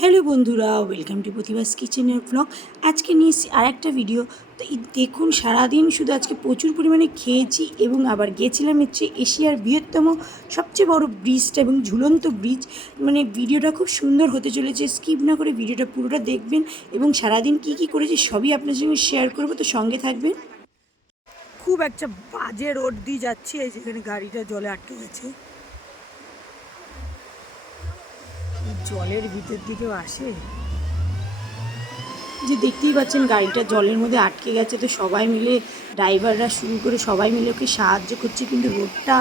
Hello বন্ধুরা, welcome to প্রতিভাস কিচেনের blog আজকে নিয়ে এসেছি আর একটা ভিডিও তো দেখুন, সারাদিন শুধু আজকে প্রচুর পরিমাণে খেয়েছি এবং আবার গেছিলাম হচ্ছে এশিয়ার বৃহত্তম, সবচেয়ে বড় ব্রিজটা এবং ঝুলন্ত ব্রিজ মানে ভিডিওটা খুব সুন্দর হতে চলেছে স্কিপ না করে ভিডিওটা পুরোটা দেখবেন এবং সারাদিন কি কি করেছি সবই আপনার সঙ্গে শেয়ার করব, তো সঙ্গে থাকবেন। খুব একটা বাজে রোড দিয়ে যাচ্ছি, এই যেখানে গাড়িটা জলে আটকে গেছে। জলের ভিতর দিকেও আসে? যে দেখতেই পাচ্ছেন গাড়িটা জলের মধ্যে আটকে গেছে তো সবাই মিলে ড্রাইভাররা শুরু করে সবাই মিলে ওকে সাহায্য করছে। কিন্তু রোডটা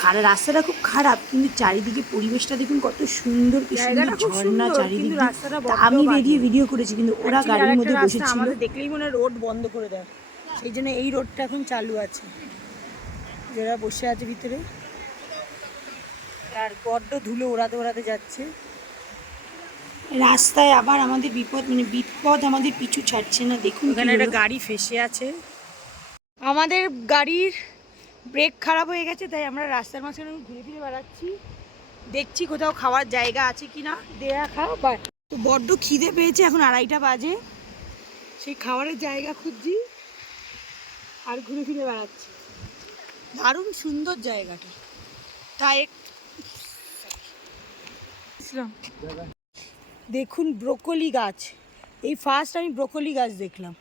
খারাপ রাস্তাটা খুব খারাপ কিন্তু চারিদিকে পরিবেশটা দেখুন কত সুন্দর কি সুন্দর ঝর্ণা চারিদিকে আমি বেরিয়ে ভিডিও করেছি কিন্তু ওরা গাড়ির মধ্যে বসেছিল। আমাদের দেখলেই মনে হয় রোড বন্ধ করে দেয়। সেই জন্য এই রোডটা এখন চালু আছে। যারা বসে আছে ভিতরে আর বড্ড ধুলো ওড়াতে ওড়াতে যাচ্ছে। রাস্তায় আবার আমাদের বিপদ মানে বিপদ আমাদের পিছু ছাড়ছে না দেখুন এখানে একটা গাড়ি ফেসে আছে। আমাদের গাড়ির ব্রেক খারাপ হয়ে গেছে তাই আমরা রাস্তার মাঝখানে ঘুরে ফিরে বেড়াচ্ছি। দেখছি কোথাও খাওয়ার জায়গা আছে কি না দেয়া খাও বা তো বড্ড খিদে পেয়েছে এখন আড়াইটা বাজে। সেই খাবারের জায়গা খুঁজছি আর ঘুরে ফিরে বেড়াচ্ছি। দারুণ সুন্দর জায়গাটা। তাই দেখুন ব্রোকলি গাছ। এই ফার্স্ট আমি ব্রোকলি গাছ দেখলাম।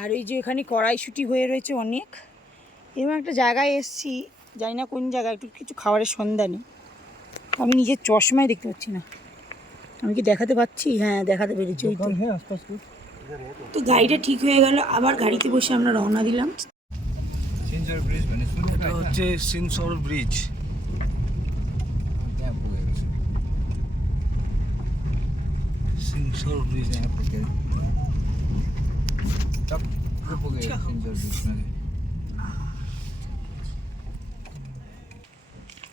আর এই যে এখানে কড়াইশুটি হয়ে রয়েছে অনেক। এরকম একটা জায়গায় এসছি জানি না কোন জায়গায় একটু কিছু খাবারের সন্ধানে। আমি নিজের চশমায় দেখতে পাচ্ছি না। আমি কি দেখাতে পাচ্ছি? হ্যাঁ দেখাতে পেরেছি ওই তো। তো গাড়িটা ঠিক হয়ে গেল আবার গাড়িতে বসে আমরা রওনা দিলাম। হচ্ছে সিনসর ব্রিজ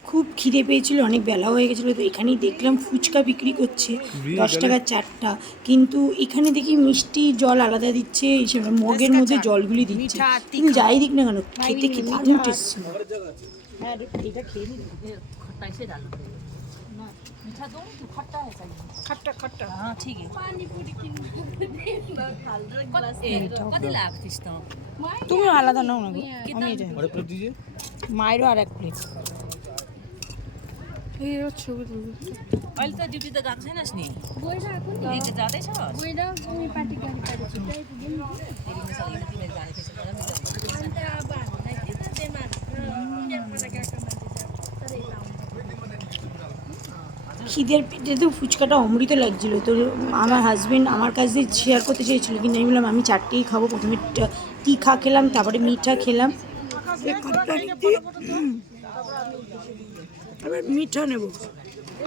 খুব খিদে পেয়েছিল অনেক বেলা হয়ে গেছিল তো এখানেই দেখলাম ফুচকা বিক্রি করছে দশ টাকা চারটা। কিন্তু এখানে দেখি মিষ্টি জল আলাদা দিচ্ছে এইসব মগের মধ্যে জলগুলি দিচ্ছে। কিন্তু যাই দিক না কেন খেতে মিঠা। দারুণ টেস্ট ছিল হ্যাঁ এটা খেয়ে নিই खट्टा खट्टा हाँ ठीक है তুমি আলাদা নাও না গো আমি এটা আরে প্লেট দিজিয়ে মায়েরও আর এক প্লেট अहिले त ड्युटी त गएको छैनस् नि एक त जाँदैछ খিদের পেটে তো ফুচকাটা অমৃত লাগছিল। তো আমার হাজব্যান্ড আমার কাছ দিয়ে শেয়ার করতে চেয়েছিল কিন্তু আমি বললাম আমি চারটেই খাব। প্রথমে তীখা খেলাম তারপরে মিঠা খেলাম। এবার মিঠা নেব।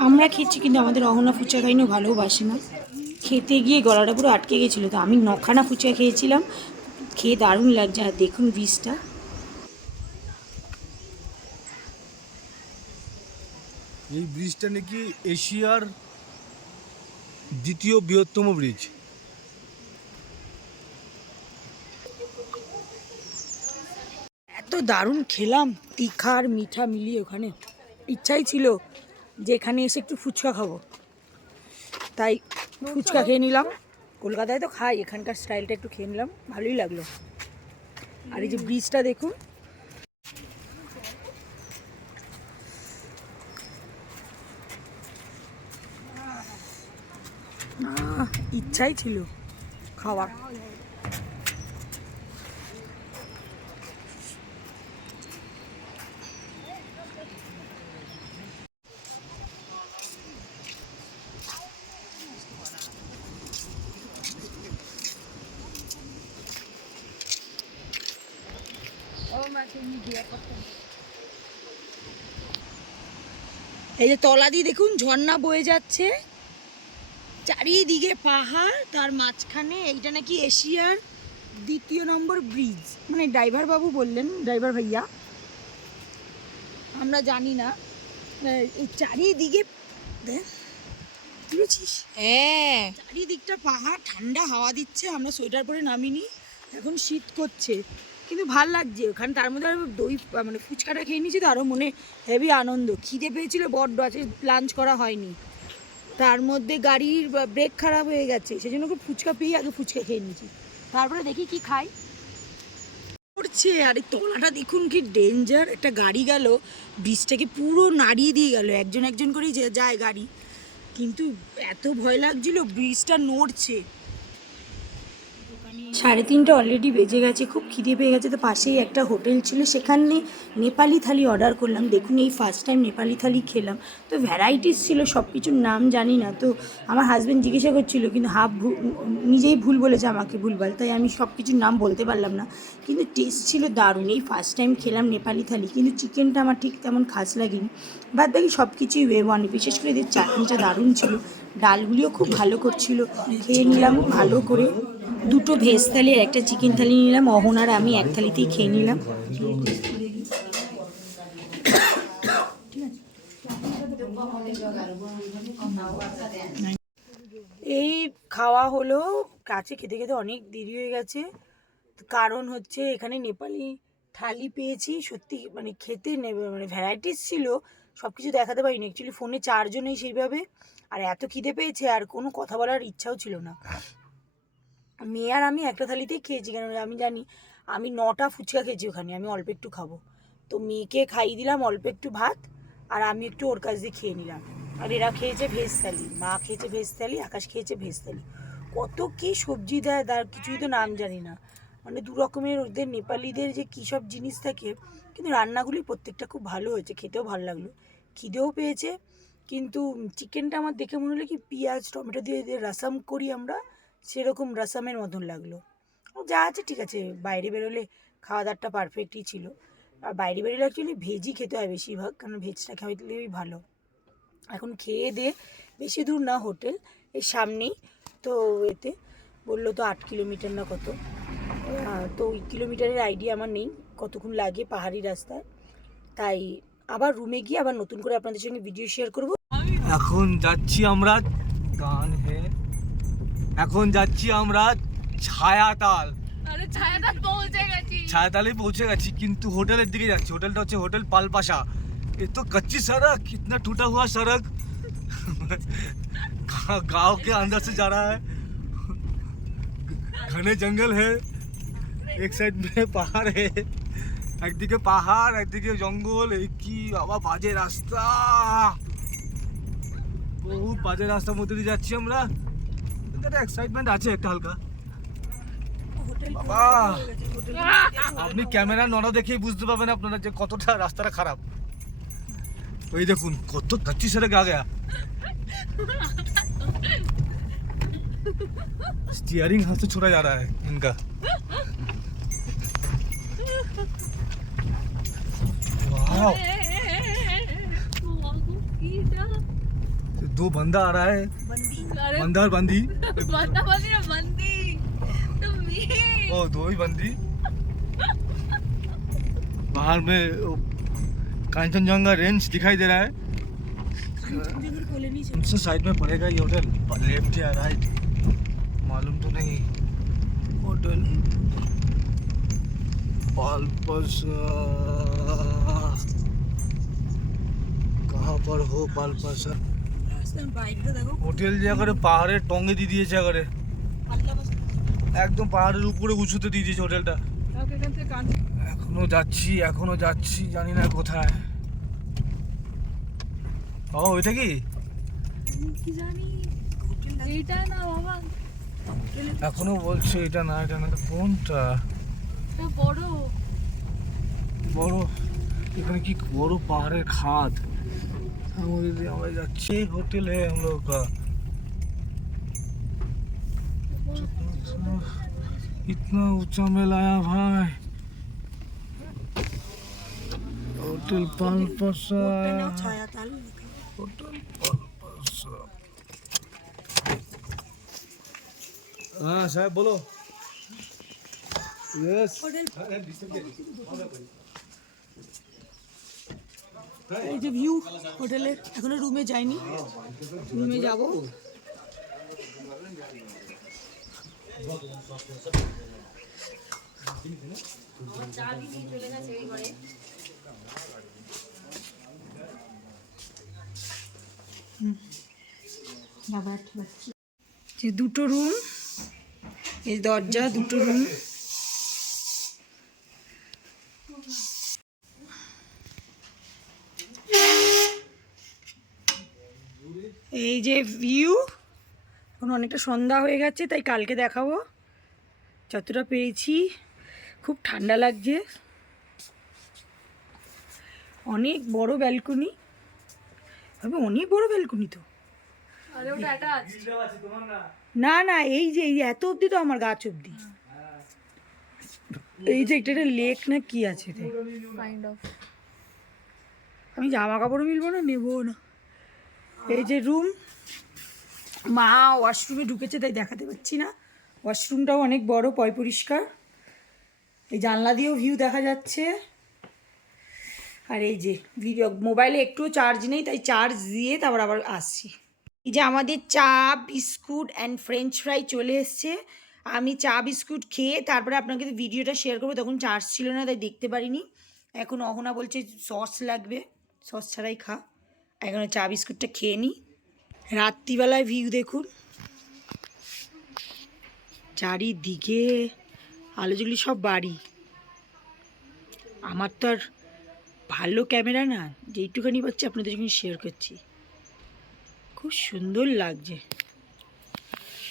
আমরা খেয়েছি কিন্তু আমাদের অহনা ফুচকা খাইনো ভালোবাসে না। খেতে গিয়ে গলাটা পুরো আটকে গেছিল। তো আমি নখানা ফুচকা খেয়েছিলাম। খেয়ে দারুণ লাগছে। আর দেখুন বীজটা এই ব্রিজটা নাকি এশিয়ার দ্বিতীয় বৃহত্তম ব্রিজ। এত দারুণ খেলাম, তীখা আর মিঠা মিলিয়ে ওখানে। ইচ্ছাই ছিল যে এখানে এসে একটু ফুচকা খাব। তাই ফুচকা খেয়ে নিলাম। কলকাতায় তো খাই, এখানকার স্টাইলটা একটু খেয়ে নিলাম, ভালোই লাগল। আর এই যে ব্রিজটা দেখুন ইচ্ছাই ছিল খাওয়ার। এই যে তলা দিয়ে দেখুন ঝর্ণা বয়ে যাচ্ছে। চারিদিকে পাহাড় তার মাঝখানে এইটা নাকি এশিয়ার দ্বিতীয় নম্বর ব্রিজ মানে ড্রাইভার বাবু বললেন ড্রাইভার ভাইয়া। আমরা জানি না। এই চারিদিকে বুঝেছিস হ্যাঁ। চারিদিকটা পাহাড় ঠান্ডা হাওয়া দিচ্ছে আমরা সোয়েটার পরে নামিনি। এখন শীত করছে। কিন্তু ভালো লাগছে ওখানে তার মধ্যে আরও দই মানে ফুচকাটা খেয়ে নিয়েছি তো আরও মনে হেভি আনন্দ। খিদে পেয়েছিল বড্ড আছে লাঞ্চ করা হয়নি। তার মধ্যে গাড়ির ব্রেক খারাপ হয়ে গেছে সেই জন্য ফুচকা পেয়ে আগে ফুচকা খেয়ে নিয়েছি। তারপরে দেখি কি খাই। করছে আর এই তলাটা দেখুন কি ডেঞ্জার একটা গাড়ি গেল, ব্রিজটাকে পুরো নাড়িয়ে দিয়ে গেল, একজন একজন করেই যায় গাড়ি। কিন্তু এত ভয় লাগছিল, ব্রিজটা নড়ছে। সাড়ে তিনটা অলরেডি বেজে গেছে, খুব খিদে পেয়ে গেছে, তো পাশেই একটা হোটেল ছিল, সেখানে নেপালি থালি অর্ডার করলাম। দেখুন, এই ফার্স্ট টাইম নেপালি থালি খেলাম। তো ভ্যারাইটিস ছিল সব কিছুর নাম জানি না, তো আমার হাজব্যান্ড জিজ্ঞাসা করছিল, কিন্তু হাফ নিজেই ভুল বলেছে আমাকে ভুলভাল, তাই আমি সব কিছুর নাম বলতে পারলাম না। কিন্তু টেস্ট ছিল দারুণ, এই ফার্স্ট টাইম খেলাম নেপালি থালি, কিন্তু চিকেনটা আমার ঠিক তেমন খাস লাগেনি। বাদ বাকি সব কিছুই ওয়ে ওয়ান বিশেষ করে এদের চাটনিটা দারুণ ছিল, ডালগুলিও খুব ভালো করছিল, খেয়ে নিলাম ভালো করে। দুটো ভেজ থালি আর একটা চিকেন থালি নিলাম। অহন আর আমি এক থালিতেই খেয়ে নিলাম। এই খাওয়া হলো কাছে খেতে খেতে অনেক দেরি হয়ে গেছে। কারণ হচ্ছে এখানে নেপালি থালি পেয়েছি। সত্যি মানে খেতে নেবে মানে ভ্যারাইটিস ছিল সব কিছু দেখাতে পারিনি। অ্যাকচুয়ালি ফোনে চারজনেই সেইভাবে। আর এত খিদে পেয়েছে, আর কোনো কথা বলার ইচ্ছাও ছিল না। মেয়ে আর আমি একটা থালিতেই খেয়েছি কেন আমি জানি, আমি নটা ফুচকা খেয়েছি ওখানে, আমি অল্প একটু খাব। তো মেয়েকে খাইয়ে দিলাম অল্প একটু ভাত, আর আমি একটু ওর কাছ দিয়ে খেয়ে নিলাম। আর এরা খেয়েছে ভেজ থালি, মা খেয়েছে ভেজ থালি, আকাশ খেয়েছে ভেজ থালি। কত কী সবজি দেয় তার কিছুই তো নাম জানি না। মানে দু রকমের ওদের নেপালিদের যে কী সব জিনিস থাকে, কিন্তু রান্নাগুলি প্রত্যেকটা খুব ভালো হয়েছে, খেতেও ভালো লাগল। খিদেও পেয়েছে, কিন্তু চিকেনটা আমার দেখে মনে হলো কি, পেঁয়াজ, টমেটো দিয়ে রাসাম করি আমরা সেরকম রাসামের মতন লাগল। যা আছে ঠিক আছে, বাইরে বেরোলে খাওয়া দাওয়াটা পারফেক্টই ছিল। আর বাইরে বেরোলে অ্যাকচুয়ালি ভেজই খেতে হয় বেশিরভাগ, কারণ ভেজটা খাওয়াইলেই ভালো। এখন খেয়ে দে, বেশি দূর না হোটেল এর সামনেই। তো এতে বলল তো আট কিলোমিটার না কত। তো ওই কিলোমিটারের আইডিয়া আমার নেই, কতক্ষণ লাগে পাহাড়ি রাস্তায়। তাই আবার রুমে গিয়ে আবার নতুন করে আপনাদের সঙ্গে ভিডিও শেয়ার করব। এখন যাচ্ছি আমরা গান হে এখন যাচ্ছি আমরা ছায়াতাল अरे छाया पहुंचे गई ছায়াতালে পৌঁছে গেছি কিন্তু হোটেলের দিকে যাচ্ছি হোটেলটা হচ্ছে হোটেল পালপাশা ये तो कच्ची सड़क कितना टूटा हुआ सड़क गांव के अंदर से जा रहा है घने जंगल है एक साइड में पहाड़ है একদিকে পাহাড় একদিকে জঙ্গল এই কি বাবা বাজে রাস্তা বহুত বাজে রাস্তার মধ্যে দিয়ে যাচ্ছি আমরা কিন্তু একটা এক্সাইটমেন্ট আছে একটা হালকা বাবা আপনি ক্যামেরা নড়া দেখেই বুঝতে পারবেন আপনারা যে কতটা রাস্তাটা খারাপ ওই দেখুন কত কাচ্চি সড়ক আ গয়া स्टीयरिंग हाथ से छोड़ा जा रहा है इनका वाह दो बंदा आ रहा है। बंदा बंदी बंदा। बंदी ना बंदी। ओ दो ही बंदी। बाहर में कांचनजंगा रेंज दिखाई दे रहा है। उनसे साइड में पड़ेगा ये होटल लेफ़्ट या राइट मालूम तो नहीं। होटल। पालपस कहाँ पर हो पालपस হোটেল যে একেবারে পাহাড়ের টঙ্গে দিয়ে দিয়েছে একেবারে। একদম পাহাড়ের উপরে উঁচুতে দিয়ে দিয়েছে হোটেলটা। এখনও যাচ্ছি এখনও যাচ্ছি জানি না কোথায়। ও ওইটা কি? কি জানি? এইটা এখনও বলছে এটা না এটা না কোনটা? বড়। বড় এখানে কি বড় পাহাড়ের খাদ? अच्छी होटल है हम लोग का। इतना ऊँचा मेल आया भाई। होटल होटल हाँ साहब बोलो। Yes hotel. हाँ, এই যে ভিউ হোটেলের এখনও রুমে যাইনি। রুমে যাব। যে দুটো রুম এই দরজা, দুটো রুম এই যে ভিউ এখন অনেকটা সন্ধ্যা হয়ে গেছে তাই কালকে দেখাবো। যতটা পেরেছি খুব ঠান্ডা লাগছে। অনেক বড় ব্যালকনি হবে অনেক বড় ব্যালকনি তো। না? না এই যে এই এত অবধি তো আমার গাছ অবধি। এই যে একটা লেক না কি আছে আমি জামা কাপড় মিলবো না? নেব না। এই যে রুম মা ওয়াশরুমে ঢুকেছে, তাই দেখাতে পাচ্ছি না। ওয়াশরুমটাও অনেক বড়, পয় পরিষ্কার। এই জানলা দিয়েও ভিউ দেখা যাচ্ছে। আর এই যে ভিডিও মোবাইলে একটুও চার্জ নেই, তাই চার্জ দিয়ে তারপর আবার আসছি। এই যে আমাদের চা, বিস্কুট অ্যান্ড ফ্রেঞ্চ ফ্রাই চলে এসছে। আমি চা, বিস্কুট খেয়ে তারপরে আপনাকে ভিডিওটা শেয়ার করব, তখন চার্জ ছিল না, তাই দেখতে পারিনি। এখন অহনা বলছে সস লাগবে সস ছাড়াই খা। এখন চা বিস্কুটটা খেয়ে নিই। রাত্রিবেলায় ভিউ দেখুন। চারিদিকে আলো আলোগুলি সব বাড়ি। আমার তো আর ভালো ক্যামেরা না, যেইটুখানি পাচ্ছি আপনাদের সঙ্গে শেয়ার করছি। খুব সুন্দর লাগছে।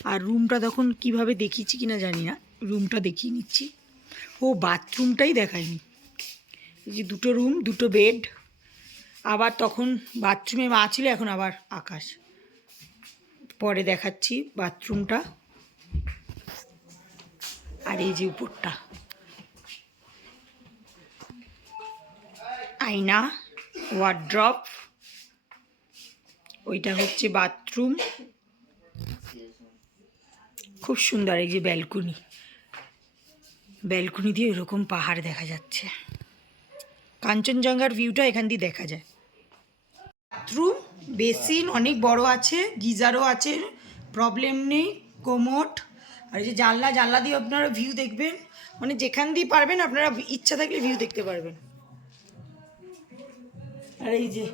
আর রুমটা তখন কীভাবে দেখিয়েছি কিনা জানি না রুমটা দেখিয়ে নিচ্ছি। ও বাথরুমটাই দেখায়নি। এই যে দুটো রুম দুটো বেড আবার তখন বাথরুমে মা ছিল, এখন আবার আকাশ। পরে দেখাচ্ছি বাথরুমটা। আর এই যে উপরটা। আয়না ওয়ার্ড্রপ ওইটা হচ্ছে বাথরুম। খুব সুন্দর এই যে ব্যালকনি। ব্যালকনি দিয়ে এরকম পাহাড় দেখা যাচ্ছে। কাঞ্চনজঙ্ঘার ভিউটা এখান দিয়ে দেখা যায়। বাথরুম বেসিন অনেক বড় আছে, গিজারও আছে প্রবলেম নেই, কোমোট। আর এই যে জানলা জানলা দিয়ে আপনারা ভিউ দেখবেন। মানে যেখান দিয়ে পারবেন, আপনারা ইচ্ছা থাকলে ভিউ দেখতে পারবেন। আর এই যে,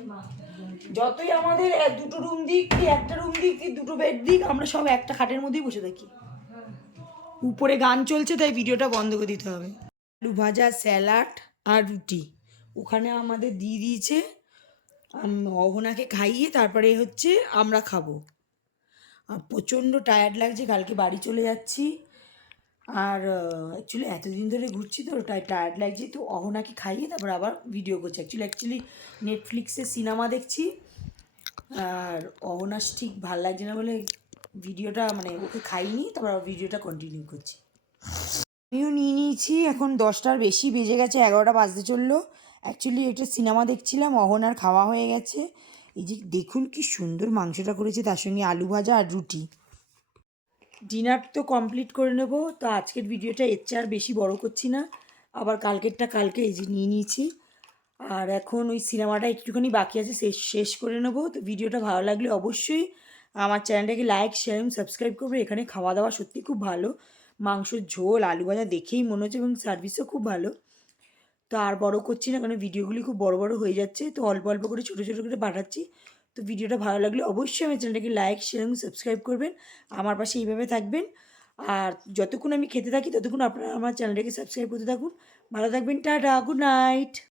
যতই আমাদের দুটো রুম দিক কি, একটা রুম দিক কি, দুটো বেড দিক, আমরা সব একটা খাটের মধ্যেই বসে থাকি। উপরে গান চলছে, তাই ভিডিওটা বন্ধ করে দিতে হবে। আলু ভাজা, স্যালাড আর রুটি। ওখানে আমাদের দিয়ে দিয়েছে অহনাকে খাইয়ে তারপরে হচ্ছে আমরা খাব। আর প্রচণ্ড টায়ার্ড লাগছে, কালকে বাড়ি চলে যাচ্ছি। আর অ্যাকচুয়ালি এতদিন ধরে ঘুরছি তো, তাই টায়ার্ড লাগছে। তো অহনাকে খাইয়ে তারপর আবার ভিডিও করছি। অ্যাকচুয়ালি অ্যাকচুয়ালি নেটফ্লিক্সে সিনেমা দেখছি। আর অহনাস ঠিক ভালো লাগছে না বলে ভিডিওটা মানে ওকে খাইনি, তারপর ভিডিওটা কন্টিনিউ করছি। আমিও নিয়ে নিয়েছি, এখন দশটার বেশি বেজে গেছে, এগারোটা বাজতে চলল। অ্যাকচুয়ালি একটা সিনেমা দেখছিলাম, অহনার খাওয়া হয়ে গেছে। এই যে দেখুন কি সুন্দর মাংসটা করেছে, তার সঙ্গে আলু ভাজা আর রুটি। ডিনার তো কমপ্লিট করে নেব, তো আজকের ভিডিওটা এর চেয়ে আর বেশি বড় করছি না। আবার কালকেরটা কালকে এই যে নিয়ে নিয়েছি। আর এখন ওই সিনেমাটা একটুখানি বাকি আছে, শেষ শেষ করে নেব। তো ভিডিওটা ভালো লাগলে অবশ্যই আমার চ্যানেলটাকে লাইক শেয়ার এবং সাবস্ক্রাইব করবে। এখানে খাওয়া দাওয়া সত্যি খুব ভালো। মাংসর ঝোল, আলু ভাজা দেখেই মনে হচ্ছে এবং সার্ভিসও খুব ভালো। তো আর বড় করছি না, কারণ ভিডিওগুলি খুব বড় বড় হয়ে যাচ্ছে। তো অল্প অল্প করে ছোটো ছোটো করে পাঠাচ্ছি তো ভিডিওটা ভালো লাগলে অবশ্যই আমার চ্যানেলটাকে লাইক শেয়ার এবং সাবস্ক্রাইব করবেন। আমার পাশে এইভাবে থাকবেন। আর যতক্ষণ আমি খেতে থাকি, ততক্ষণ আপনারা আমার চ্যানেলটাকে সাবস্ক্রাইব করতে থাকুন। ভালো থাকবেন, টাটা গুড নাইট